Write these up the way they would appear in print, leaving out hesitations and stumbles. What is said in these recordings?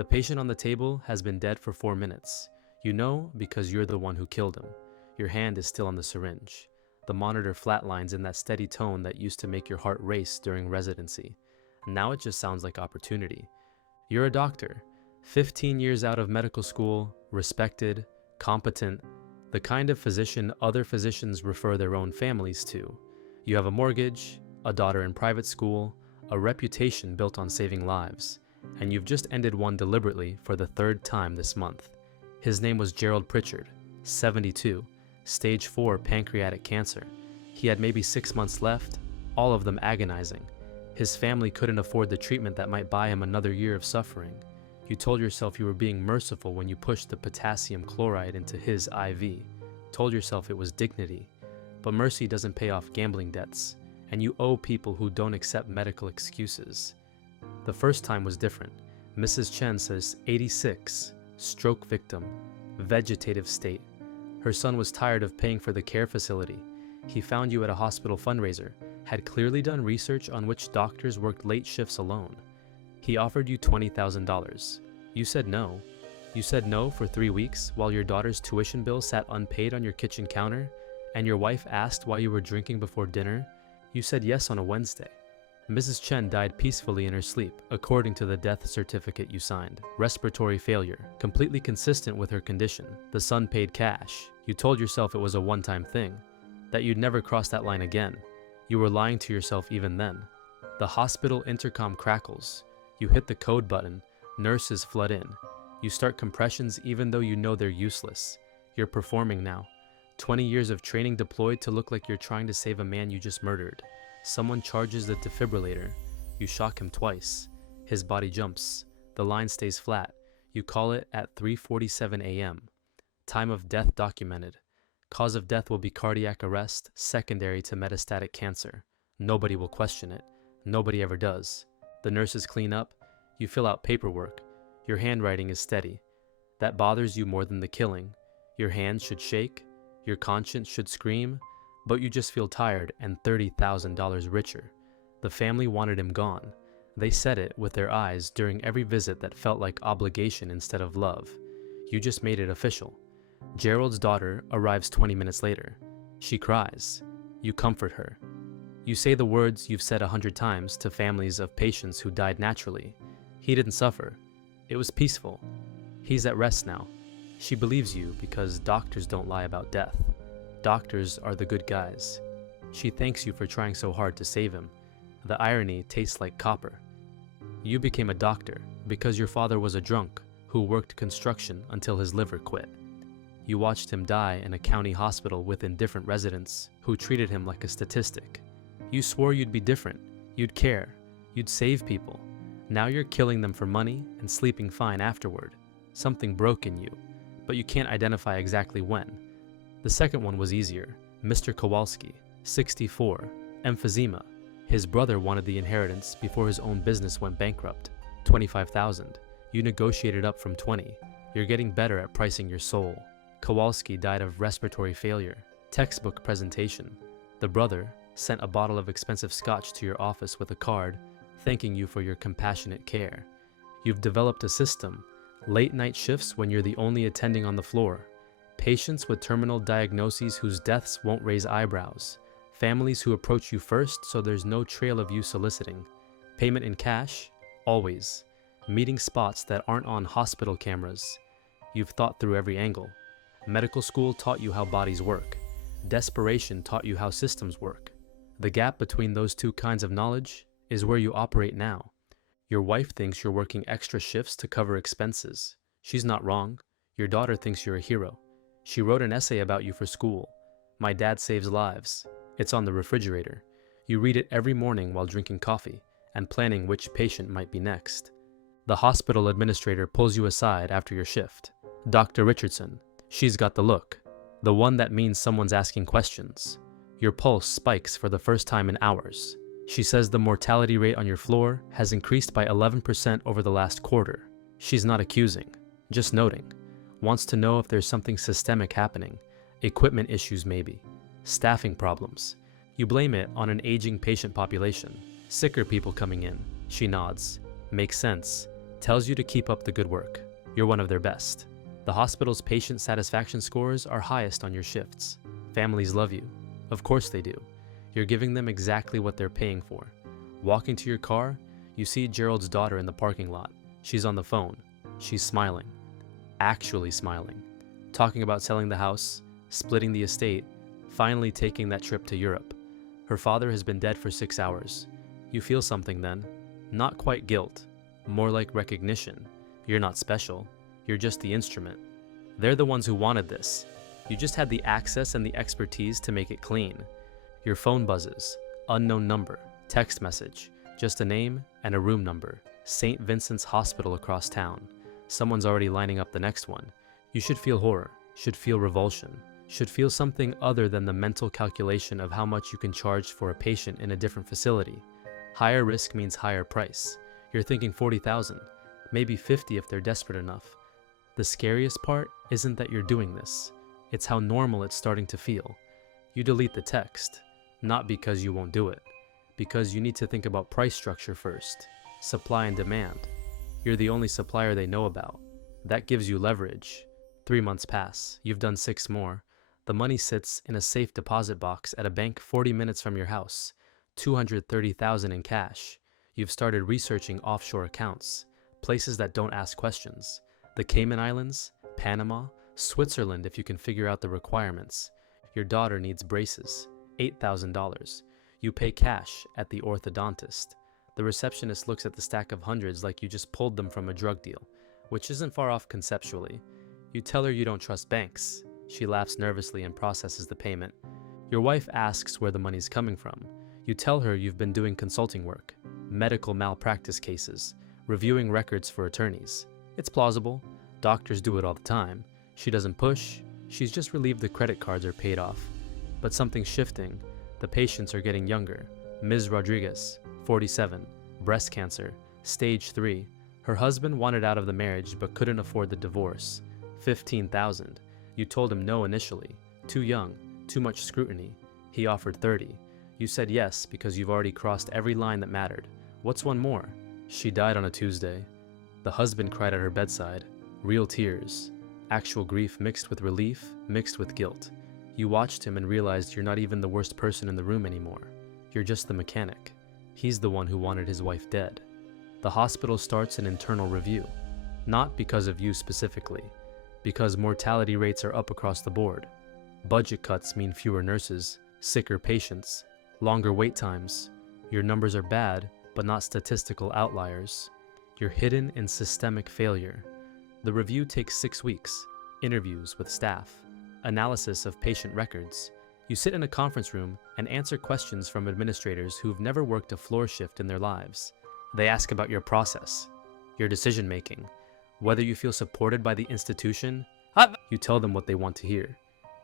The patient on the table has been dead for 4 minutes. You know because you're the one who killed him. Your hand is still on the syringe. The monitor flatlines in that steady tone that used to make your heart race during residency. Now it just sounds like opportunity. You're a doctor, 15 years out of medical school, respected, competent, the kind of physician other physicians refer their own families to. You have a mortgage, a daughter in private school, a reputation built on saving lives, and you've just ended one deliberately for the 3rd time this month. His name was Gerald Pritchard, 72, stage 4 pancreatic cancer. He had maybe 6 months left, all of them agonizing. His family couldn't afford the treatment that might buy him another year of suffering. You told yourself you were being merciful when you pushed the potassium chloride into his IV. Told yourself it was dignity. But mercy doesn't pay off gambling debts, and you owe people who don't accept medical excuses. The first time was different. Mrs. Chen says 86, stroke victim, vegetative state. Her son was tired of paying for the care facility. He found you at a hospital fundraiser, had clearly done research on which doctors worked late shifts alone. He offered you $20,000. You said no. You said no for 3 weeks while your daughter's tuition bill sat unpaid on your kitchen counter, and your wife asked why you were drinking before dinner. You said yes on a Wednesday. Mrs. Chen died peacefully in her sleep, according to the death certificate you signed. Respiratory failure, completely consistent with her condition. The son paid cash. You told yourself it was a one-time thing, that you'd never cross that line again. You were lying to yourself even then. The hospital intercom crackles. You hit the code button. Nurses flood in. You start compressions even though you know they're useless. You're performing now. 20 years of training deployed to look like you're trying to save a man you just murdered. Someone charges the defibrillator. You shock him twice. His body jumps. The line stays flat. You call it at 3:47 a.m. Time of death documented. Cause of death will be cardiac arrest, secondary to metastatic cancer. Nobody will question it. Nobody ever does. The nurses clean up. You fill out paperwork. Your handwriting is steady. That bothers you more than the killing. Your hands should shake. Your conscience should scream. But you just feel tired and $30,000 richer. The family wanted him gone. They said it with their eyes during every visit that felt like obligation instead of love. You just made it official. Gerald's daughter arrives 20 minutes later. She cries. You comfort her. You say the words you've said 100 times to families of patients who died naturally. He didn't suffer. It was peaceful. He's at rest now. She believes you because doctors don't lie about death. Doctors are the good guys. She thanks you for trying so hard to save him. The irony tastes like copper. You became a doctor because your father was a drunk who worked construction until his liver quit. You watched him die in a county hospital with indifferent residents who treated him like a statistic. You swore you'd be different. You'd care. You'd save people. Now you're killing them for money and sleeping fine afterward. Something broke in you, but you can't identify exactly when. The second one was easier. Mr. Kowalski, 64, emphysema. His brother wanted the inheritance before his own business went bankrupt. $25,000. You negotiated up from 20. You're getting better at pricing your soul. Kowalski died of respiratory failure. Textbook presentation. The brother sent a bottle of expensive scotch to your office with a card thanking you for your compassionate care. You've developed a system. Late night shifts when you're the only attending on the floor. Patients with terminal diagnoses whose deaths won't raise eyebrows. Families who approach you first so there's no trail of you soliciting. Payment in cash? Always. Meeting spots that aren't on hospital cameras. You've thought through every angle. Medical school taught you how bodies work. Desperation taught you how systems work. The gap between those two kinds of knowledge is where you operate now. Your wife thinks you're working extra shifts to cover expenses. She's not wrong. Your daughter thinks you're a hero. She wrote an essay about you for school. My dad saves lives. It's on the refrigerator. You read it every morning while drinking coffee and planning which patient might be next. The hospital administrator pulls you aside after your shift. Dr. Richardson. She's got the look. The one that means someone's asking questions. Your pulse spikes for the first time in hours. She says the mortality rate on your floor has increased by 11% over the last quarter. She's not accusing, just noting. Wants to know if there's something systemic happening. Equipment issues maybe. Staffing problems. You blame it on an aging patient population. Sicker people coming in. She nods. Makes sense. tells you to keep up the good work. You're one of their best. The hospital's patient satisfaction scores are highest on your shifts. Families love you. Of course they do. You're giving them exactly what they're paying for. Walking to your car, you see Gerald's daughter in the parking lot. She's on the phone. She's smiling. Actually smiling. Talking about selling the house, splitting the estate, finally taking that trip to Europe. Her father has been dead for 6 hours. You feel something then. Not quite guilt. More like recognition. You're not special. You're just the instrument. They're the ones who wanted this. You just had the access and the expertise to make it clean. Your phone buzzes. Unknown number. Text message. Just a name and a room number. St. Vincent's Hospital across town. Someone's already lining up the next one. You should feel horror. Should feel revulsion. Should feel something other than the mental calculation of how much you can charge for a patient in a different facility. Higher risk means higher price. You're thinking 40,000, maybe 50 if they're desperate enough. The scariest part isn't that you're doing this. It's how normal it's starting to feel. You delete the text, not because you won't do it, because you need to think about price structure first, supply and demand. You're the only supplier they know about. That gives you leverage. 3 months pass, you've done 6 more. The money sits in a safe deposit box at a bank 40 minutes from your house, 230,000 in cash. You've started researching offshore accounts, places that don't ask questions. The Cayman Islands, Panama, Switzerland if you can figure out the requirements. Your daughter needs braces, $8,000. You pay cash at the orthodontist. The receptionist looks at the stack of hundreds like you just pulled them from a drug deal, which isn't far off conceptually. You tell her you don't trust banks. She laughs nervously and processes the payment. Your wife asks where the money's coming from. You tell her you've been doing consulting work, medical malpractice cases, reviewing records for attorneys. It's plausible. Doctors do it all the time. She doesn't push. She's just relieved the credit cards are paid off. But something's shifting. The patients are getting younger. Ms. Rodriguez, 47, breast cancer, stage 3. Her husband wanted out of the marriage but couldn't afford the divorce. 15,000. You told him no initially. Too young, too much scrutiny. He offered 30. You said yes because you've already crossed every line that mattered. What's one more? She died on a Tuesday. The husband cried at her bedside. Real tears. Actual grief mixed with relief, mixed with guilt. You watched him and realized you're not even the worst person in the room anymore. You're just the mechanic. He's the one who wanted his wife dead. The hospital starts an internal review. Not because of you specifically, because mortality rates are up across the board. Budget cuts mean fewer nurses, sicker patients, longer wait times. Your numbers are bad, but not statistical outliers. You're hidden in systemic failure. The review takes 6 weeks, interviews with staff, analysis of patient records. You sit in a conference room and answer questions from administrators who've never worked a floor shift in their lives. They ask about your process, your decision-making, whether you feel supported by the institution. You tell them what they want to hear.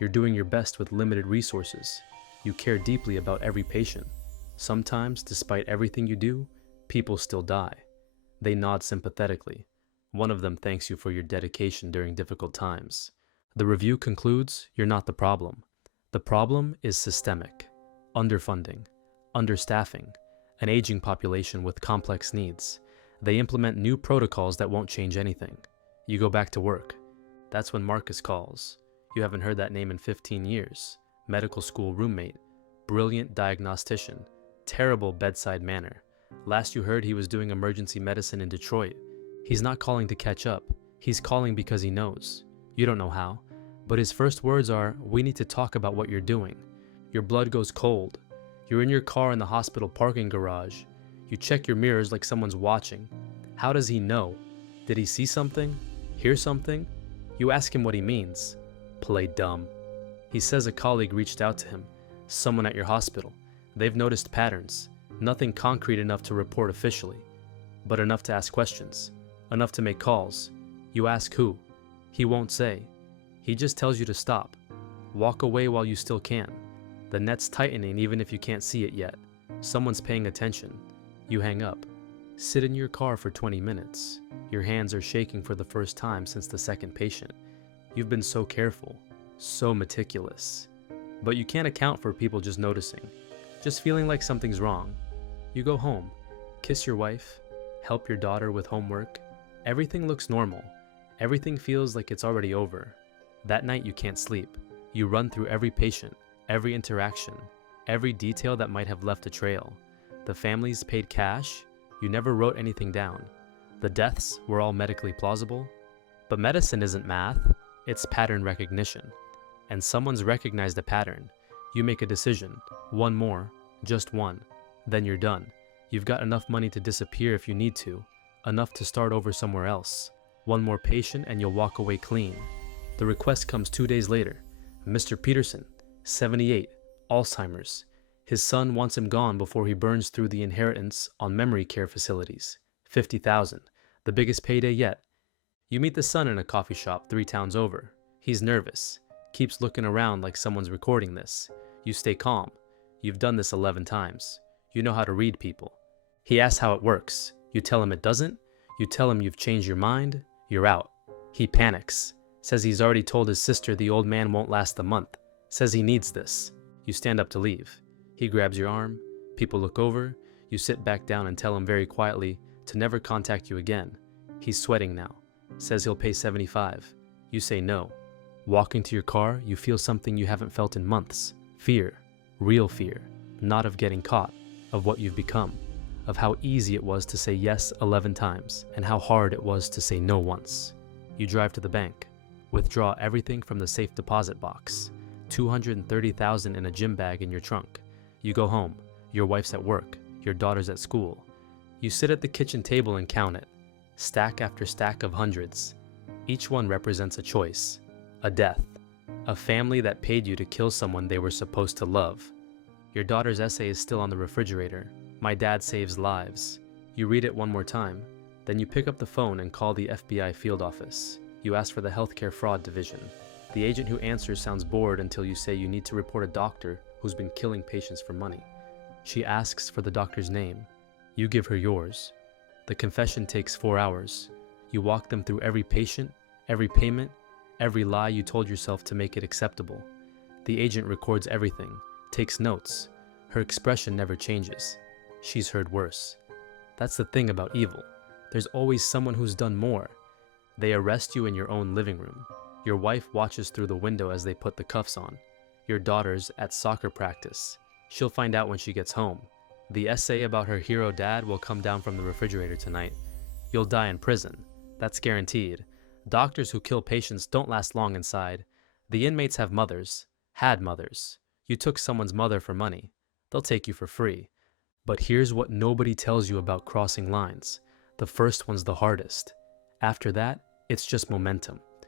You're doing your best with limited resources. You care deeply about every patient. Sometimes, despite everything you do, people still die. They nod sympathetically. One of them thanks you for your dedication during difficult times. The review concludes you're not the problem. The problem is systemic. Underfunding, understaffing, an aging population with complex needs. They implement new protocols that won't change anything. You go back to work. That's when Marcus calls. You haven't heard that name in 15 years. Medical school roommate, brilliant diagnostician, terrible bedside manner. Last you heard he was doing emergency medicine in Detroit. He's not calling to catch up. He's calling because he knows. You don't know how, but his first words are, "We need to talk about what you're doing." Your blood goes cold. You're in your car in the hospital parking garage. You check your mirrors like someone's watching. How does he know? Did he see something? Hear something? You ask him what he means. Play dumb. He says a colleague reached out to him, someone at your hospital. They've noticed patterns, nothing concrete enough to report officially, but enough to ask questions, enough to make calls. You ask who. He won't say. He just tells you to stop. Walk away while you still can. The net's tightening even if you can't see it yet. Someone's paying attention. You hang up. Sit in your car for 20 minutes. Your hands are shaking for the first time since the second patient. You've been so careful, so meticulous. But you can't account for people just noticing, just feeling like something's wrong. You go home, kiss your wife, help your daughter with homework, Everything looks normal. Everything feels like it's already over. That night you can't sleep. You run through every patient, every interaction, every detail that might have left a trail. The families paid cash. You never wrote anything down. The deaths were all medically plausible. But medicine isn't math, it's pattern recognition. And someone's recognized a pattern. You make a decision, one more, just one, then you're done. You've got enough money to disappear if you need to, enough to start over somewhere else. One more patient and you'll walk away clean. The request comes 2 days later. Mr. Peterson, 78, Alzheimer's. His son wants him gone before he burns through the inheritance on memory care facilities. $50,000, the biggest payday yet. You meet the son in a coffee shop 3 towns over. He's nervous, keeps looking around like someone's recording this. You stay calm. You've done this 11 times. You know how to read people. He asks how it works. You tell him it doesn't. You tell him you've changed your mind. You're out. He panics. Says he's already told his sister the old man won't last a month. Says he needs this. You stand up to leave. He grabs your arm. People look over. You sit back down and tell him very quietly to never contact you again. He's sweating now. Says he'll pay $75. You say no. Walking to your car, you feel something you haven't felt in months. Fear. Real fear. Not of getting caught. Of what you've become. Of how easy it was to say yes 11 times, and how hard it was to say no once. You drive to the bank. Withdraw everything from the safe deposit box. $230,000 in a gym bag in your trunk. You go home. Your wife's at work. Your daughter's at school. You sit at the kitchen table and count it. Stack after stack of hundreds. Each one represents a choice. A death. A family that paid you to kill someone they were supposed to love. Your daughter's essay is still on the refrigerator. My dad saves lives. You read it one more time. Then you pick up the phone and call the FBI field office. You ask for the healthcare fraud division. The agent who answers sounds bored until you say you need to report a doctor who's been killing patients for money. She asks for the doctor's name. You give her yours. The confession takes 4 hours. You walk them through every patient, every payment, every lie you told yourself to make it acceptable. The agent records everything, takes notes. Her expression never changes. She's heard worse. That's the thing about evil. There's always someone who's done more. They arrest you in your own living room. Your wife watches through the window as they put the cuffs on. Your daughter's at soccer practice. She'll find out when she gets home. The essay about her hero dad will come down from the refrigerator tonight. You'll die in prison. That's guaranteed. Doctors who kill patients don't last long inside. The inmates have mothers. Had mothers. You took someone's mother for money. They'll take you for free. But here's what nobody tells you about crossing lines. The first one's the hardest. After that, it's just momentum.